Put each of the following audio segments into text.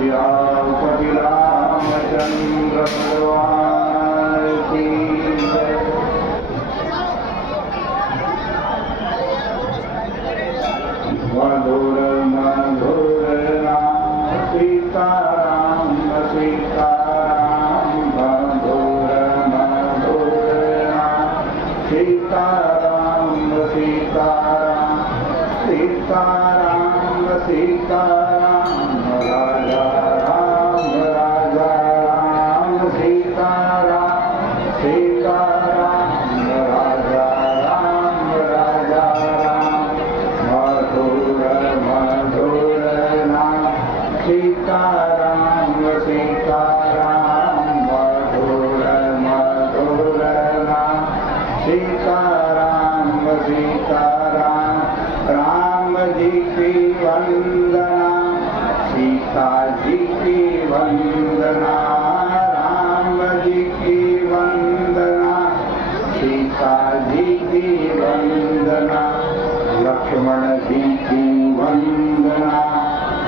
सियापति रामचंद्र भगवान की जय। मधुर मधुर नाम सीताराम सीताराम, मधुर मधुर नाम सीताराम सीताराम, सीताराम सीताराम, राजा राम सीताराम सीताराम, राजा राम मधुर मधुर नाम सीताराम सीताराम, मधुर मधुर नाम सीताराम सीताराम। राम जी की वंदना, सीता जी की वंदना, राम जी की वंदना, सीता जी की वंदना, लक्ष्मण जी की वंदना,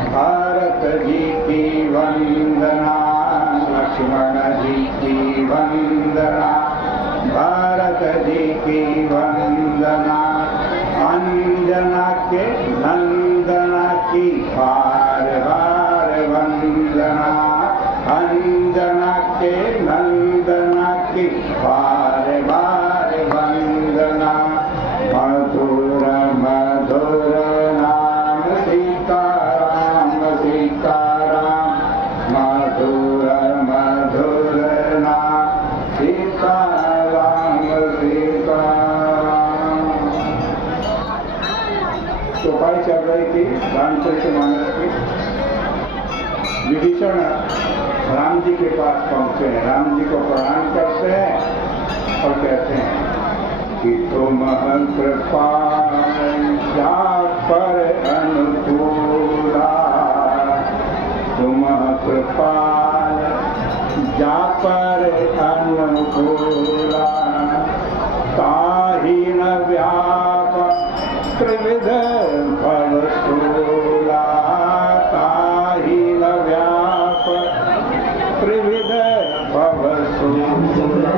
भरत जी की वंदना, लक्ष्मण जी की वंदना, भरत जी की वंदना, अंजना के नंदना की बार बार वंदना, अंजना के नंदना की बार बार वंदना। मधुर मधुर नाम सीताराम सीताराम, मधुर मधुर नाम सीताराम सीताराम। चौपाई चल रही थी रामचरितमानस की। विभीषण राम जी के पास पहुंचे हैं, राम जी को प्रणाम करते हैं और कहते हैं कि तुम कृपाल जा पर अनुकूला, तुम कृपाल जा पर अनुकूला, ताहि न व्याप त्रिविध भवशूला, ताहि न व्याप त्रिविध भवशूला।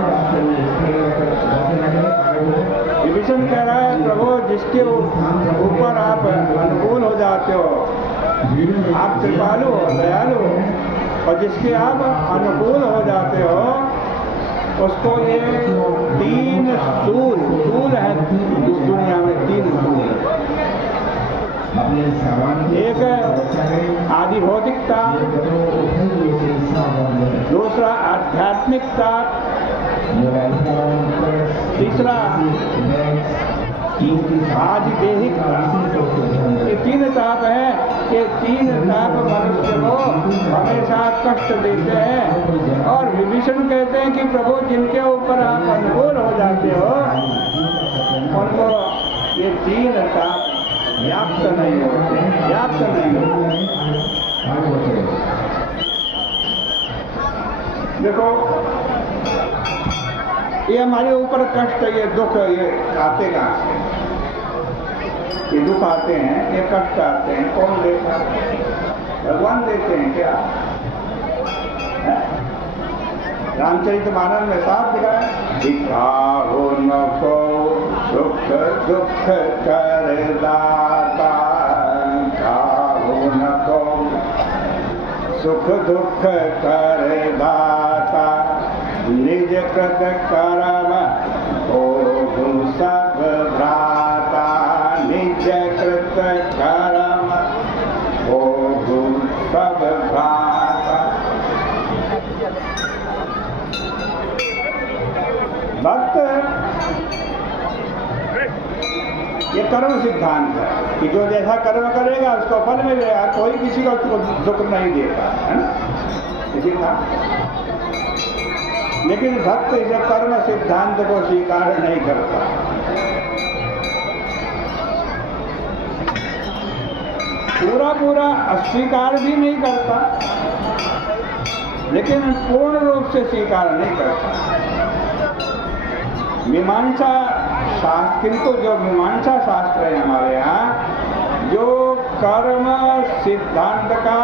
विभीषण कह रहा है, प्रभु जिसके ऊपर आप अनुकूल हो जाते हो, आप कृपालु हो, दयालु हो, और जिसके आप अनुकूल हो जाते हो उसको ये तीन सूल है इस दुनिया में, तीन सूल। एक आदि भौतिकता, दूसरा आध्यात्मिकता, तीसरा आदि देहिकता। ये तीन ताप है, ये तीन ताप मनुष्य को हमेशा कष्ट देते हैं। और विभीषण कहते हैं कि प्रभु जिनके ऊपर आप अनुकूल हो जाते हो उनको ये तीन ताप व्याप्त नहीं होते, व्याप्त नहीं होते। देखो ये हमारे ऊपर कष्ट, ये दुख, ये आते कहाँ से? ये दुख आते हैं, ये कष्ट आते हैं, कौन देता है? भगवान देते हैं क्या? रामचरितमानस में साफ दिखा है, दिखाओ न को सुख दुख कर दाता, दिखाओ न को सुख दुख कर दाता, निज कृत कर्म भोगु सब भ्राता, निज कृत कर्म भोगु सब भ्राता। भक्त ये कर्म सिद्धांत है कि जो जैसा कर्म करेगा उसको फल मिलेगा, कोई किसी को दुख नहीं देता है ना, इसी था। लेकिन भक्त इस कर्म सिद्धांत को स्वीकार नहीं करता। पूरा अस्वीकार भी नहीं करता, लेकिन पूर्ण रूप से स्वीकार नहीं करता। मीमांसा शास्त्र, किंतु जो मीमांसा शास्त्र है हमारे यहाँ, जो कर्म सिद्धांत का